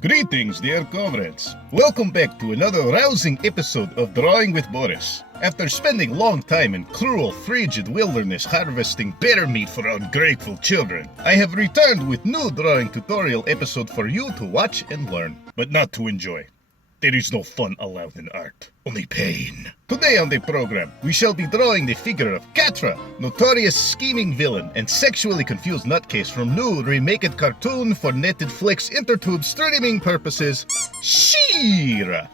Greetings, dear comrades. Welcome back to another rousing episode of Drawing with Boris. After spending long time in cruel, frigid wilderness harvesting bear meat for ungrateful children, I have returned with new drawing tutorial episode for you to watch and learn, but not to enjoy. There is no fun allowed in art, only pain. Today on the program, we shall be drawing the figure of Catra, notorious scheming villain and sexually confused nutcase from new remake cartoon for Netflix intertube streaming purposes, She-Ra.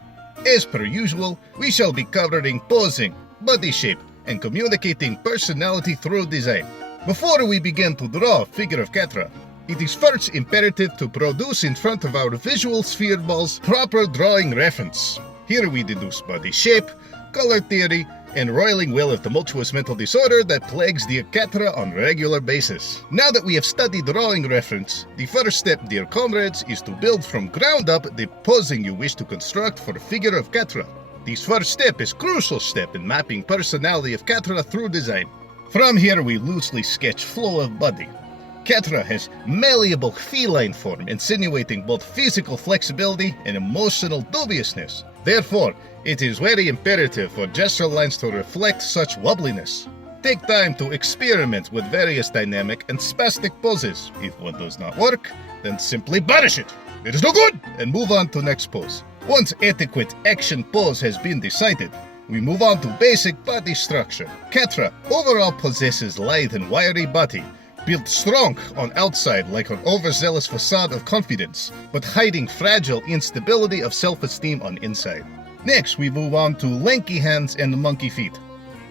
As per usual, we shall be covering posing, body shape, and communicating personality through design. Before we begin to draw a figure of Catra, it is first imperative to produce in front of our visual sphere balls proper drawing reference. Here we deduce body shape, color theory, and roiling well of tumultuous mental disorder that plagues dear Catra on regular basis. Now that we have studied drawing reference, the first step, dear comrades, is to build from ground up the posing you wish to construct for the figure of Catra. This first step is crucial step in mapping personality of Catra through design. From here we loosely sketch flow of body. Catra has malleable feline form, insinuating both physical flexibility and emotional dubiousness. Therefore, it is very imperative for gesture lines to reflect such wobbliness. Take time to experiment with various dynamic and spastic poses. If one does not work, then simply banish it. It is no good! And move on to next pose. Once adequate action pose has been decided, we move on to basic body structure. Catra overall possesses lithe and wiry body, built strong on outside like an overzealous facade of confidence, but hiding fragile instability of self-esteem on inside. Next, we move on to lanky hands and monkey feet.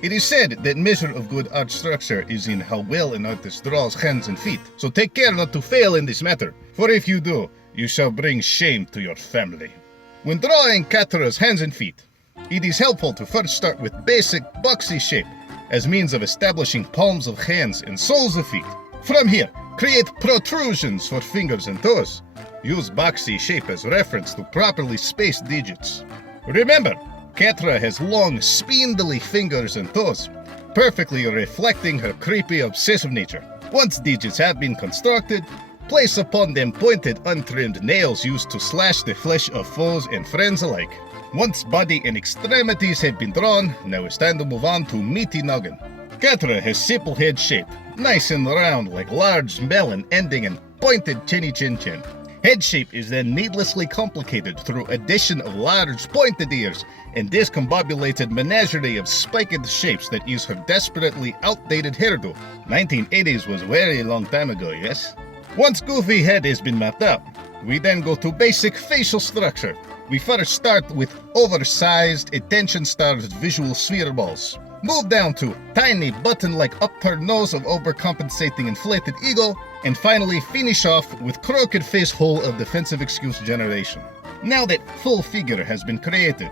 It is said that measure of good art structure is in how well an artist draws hands and feet, so take care not to fail in this matter, for if you do, you shall bring shame to your family. When drawing Catra's hands and feet, it is helpful to first start with basic boxy shape as means of establishing palms of hands and soles of feet. From here, create protrusions for fingers and toes. Use boxy shape as reference to properly spaced digits. Remember, Catra has long, spindly fingers and toes, perfectly reflecting her creepy, obsessive nature. Once digits have been constructed, place upon them pointed, untrimmed nails used to slash the flesh of foes and friends alike. Once body and extremities have been drawn, now it's time to move on to meaty noggin. Catra has simple head shape, nice and round like large melon ending in pointed chinny chin chin. Head shape is then needlessly complicated through addition of large pointed ears and discombobulated menagerie of spiked shapes that use her desperately outdated hairdo. 1980s was a very long time ago, yes? Once goofy head has been mapped out, we then go to basic facial structure. We first start with oversized, attention-starved visual sphere balls. Move down to tiny button-like upturned nose of overcompensating inflated ego, and finally finish off with crooked face hole of defensive excuse generation. Now that full figure has been created,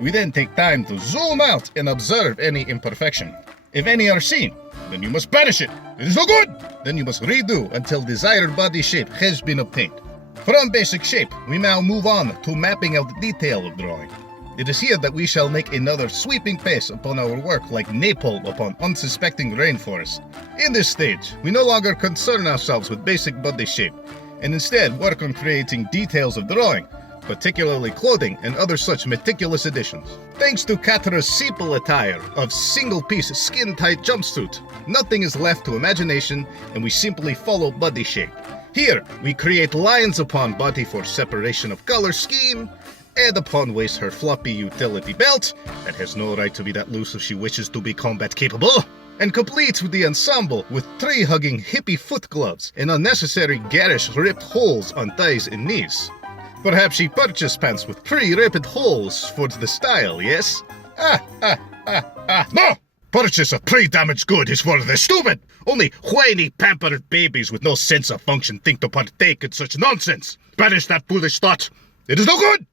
we then take time to zoom out and observe any imperfection. If any are seen, then you must banish it. It is no good! Then you must redo until desired body shape has been obtained. From basic shape, we now move on to mapping out the detail of drawing. It is here that we shall make another sweeping pace upon our work like napalm upon unsuspecting rainforest. In this stage, we no longer concern ourselves with basic body shape, and instead work on creating details of drawing, particularly clothing and other such meticulous additions. Thanks to Catra's simple attire of single-piece skin-tight jumpsuit, nothing is left to imagination, and we simply follow body shape. Here, we create lines upon body for separation of color scheme, add upon waist her floppy utility belt, that has no right to be that loose if she wishes to be combat capable, and complete the ensemble with tree-hugging hippie foot gloves and unnecessary garish ripped holes on thighs and knees. Perhaps she purchased pants with pre-ripped holes for the style, yes? No! Purchase of pre-damaged good is for the stupid! Only whiny, pampered babies with no sense of function think to partake in such nonsense. Banish that foolish thought. It is no good!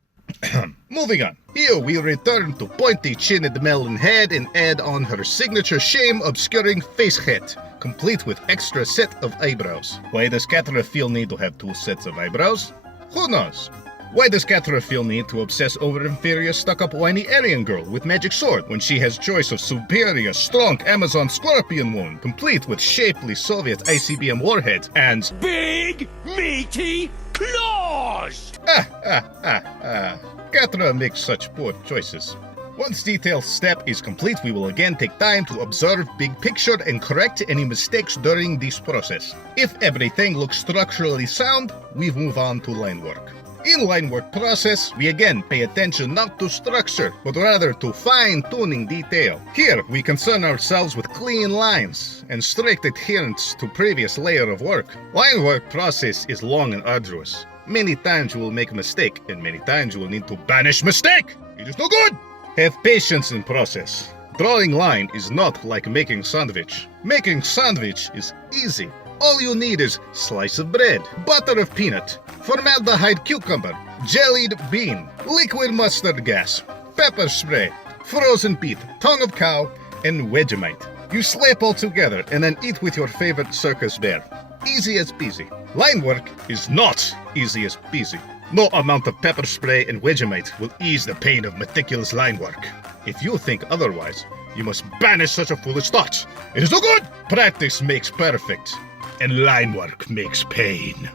Moving on. Here we return to pointy-chinned melon head and add on her signature shame-obscuring face hat, complete with extra set of eyebrows. Why does Catra feel need to have 2 sets of eyebrows? Who knows? Why does Catra feel need to obsess over inferior stuck-up whiny alien girl with magic sword when she has choice of superior strong Amazon scorpion wound complete with shapely Soviet ICBM warheads and big meaty Applause! Catra makes such poor choices. Once detailed step is complete, we will again take time to observe big picture and correct any mistakes during this process. If everything looks structurally sound, we move on to line work. In line work process, we again pay attention not to structure, but rather to fine-tuning detail. Here, we concern ourselves with clean lines and strict adherence to previous layer of work. Line work process is long and arduous. Many times you will make a mistake, and many times you will need to banish mistake. It is no good. Have patience in process. Drawing line is not like making sandwich. Making sandwich is easy. All you need is slice of bread, butter of peanut, formaldehyde cucumber, jellied bean, liquid mustard gas, pepper spray, frozen beet, tongue of cow, and Vegemite. You slap all together and then eat with your favorite circus bear. Easy as peasy. Line work is not easy as peasy. No amount of pepper spray and Vegemite will ease the pain of meticulous line work. If you think otherwise, you must banish such a foolish thought. It is no good! Practice makes perfect, and line work makes pain.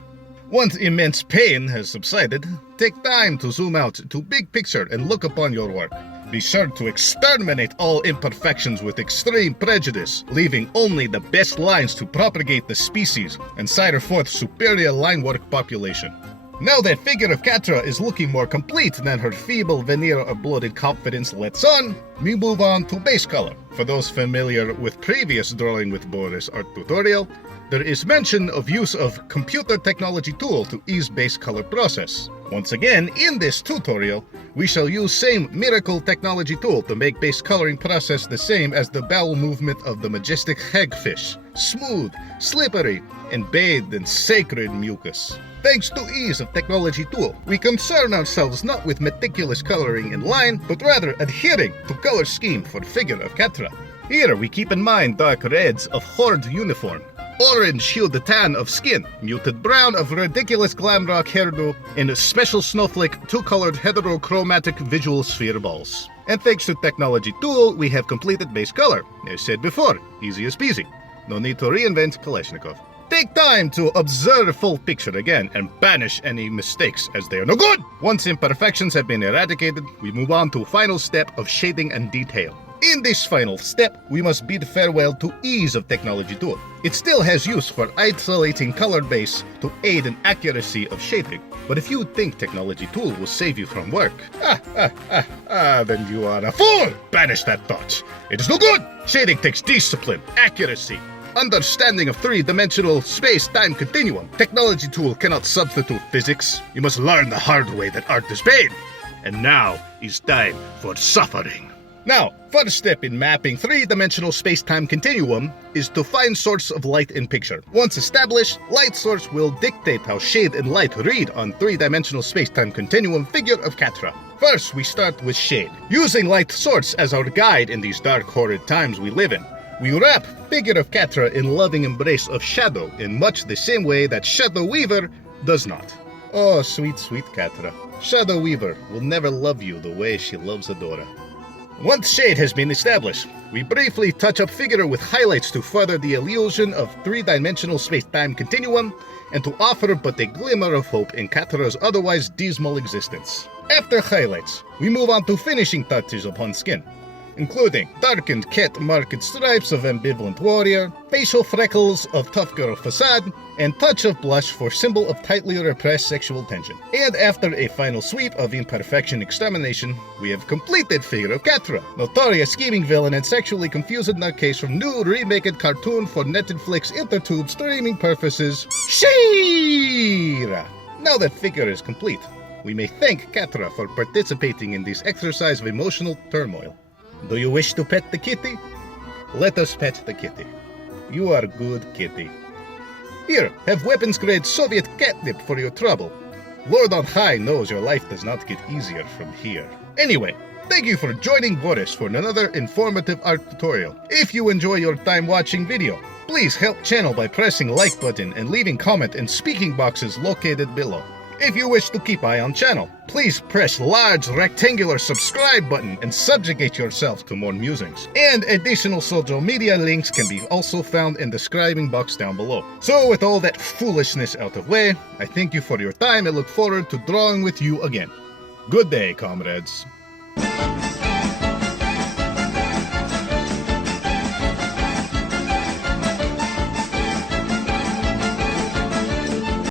Once immense pain has subsided, take time to zoom out to big picture and look upon your work. Be sure to exterminate all imperfections with extreme prejudice, leaving only the best lines to propagate the species and sire forth superior line work population. Now that figure of Catra is looking more complete than her feeble veneer of bloated confidence lets on, we move on to base color. For those familiar with previous Drawing with Boris art tutorial, there is mention of use of computer technology tool to ease base color process. Once again, in this tutorial, we shall use same miracle technology tool to make base coloring process the same as the bowel movement of the majestic hagfish, smooth, slippery, and bathed in sacred mucus. Thanks to ease of technology tool, we concern ourselves not with meticulous coloring in line, but rather adhering to color scheme for figure of Catra. Here we keep in mind dark reds of horde uniform, orange hue de tan of skin, muted brown of ridiculous glam rock hairdo, and a special snowflake two-colored heterochromatic visual sphere balls. And thanks to technology tool, we have completed base color. As said before, easy as peasy. No need to reinvent Kalashnikov. Take time to observe full picture again and banish any mistakes as they are no good. Once imperfections have been eradicated, we move on to final step of shading and detail. In this final step, we must bid farewell to ease of technology tool. It still has use for isolating color base to aid in accuracy of shading. But if you think technology tool will save you from work, then you are a fool! Banish that thought. It is no good! Shading takes discipline, accuracy, understanding of three-dimensional space-time continuum. Technology tool cannot substitute physics. You must learn the hard way that art is pain. And now is time for suffering. Now, first step in mapping three-dimensional space-time continuum is to find source of light in picture. Once established, light source will dictate how shade and light read on three-dimensional space-time continuum figure of Catra. First, we start with shade. Using light source as our guide in these dark, horrid times we live in, we wrap figure of Catra in loving embrace of shadow in much the same way that Shadow Weaver does not. Oh, sweet, sweet Catra. Shadow Weaver will never love you the way she loves Adora. Once shade has been established, we briefly touch up figure with highlights to further the illusion of three-dimensional space-time continuum and to offer but a glimmer of hope in Catra's otherwise dismal existence. After highlights, we move on to finishing touches upon skin, including darkened cat-marked stripes of ambivalent warrior, facial freckles of tough girl facade, and touch of blush for symbol of tightly repressed sexual tension. And after a final sweep of imperfection extermination, we have completed figure of Catra, notorious scheming villain and sexually confused nutcase from new remaked cartoon for Netflix intertubes streaming purposes, Shira! Now that figure is complete, we may thank Catra for participating in this exercise of emotional turmoil. Do you wish to pet the kitty? Let us pet the kitty. You are good kitty. Here, have weapons-grade Soviet catnip for your trouble. Lord on high knows your life does not get easier from here. Anyway, thank you for joining Boris for another informative art tutorial. If you enjoy your time watching video, please help channel by pressing like button and leaving comment in speaking boxes located below. If you wish to keep eye on channel, please press large rectangular subscribe button and subjugate yourself to more musings. And additional social media links can be also found in the describing box down below. So with all that foolishness out of way, I thank you for your time and look forward to drawing with you again. Good day, comrades.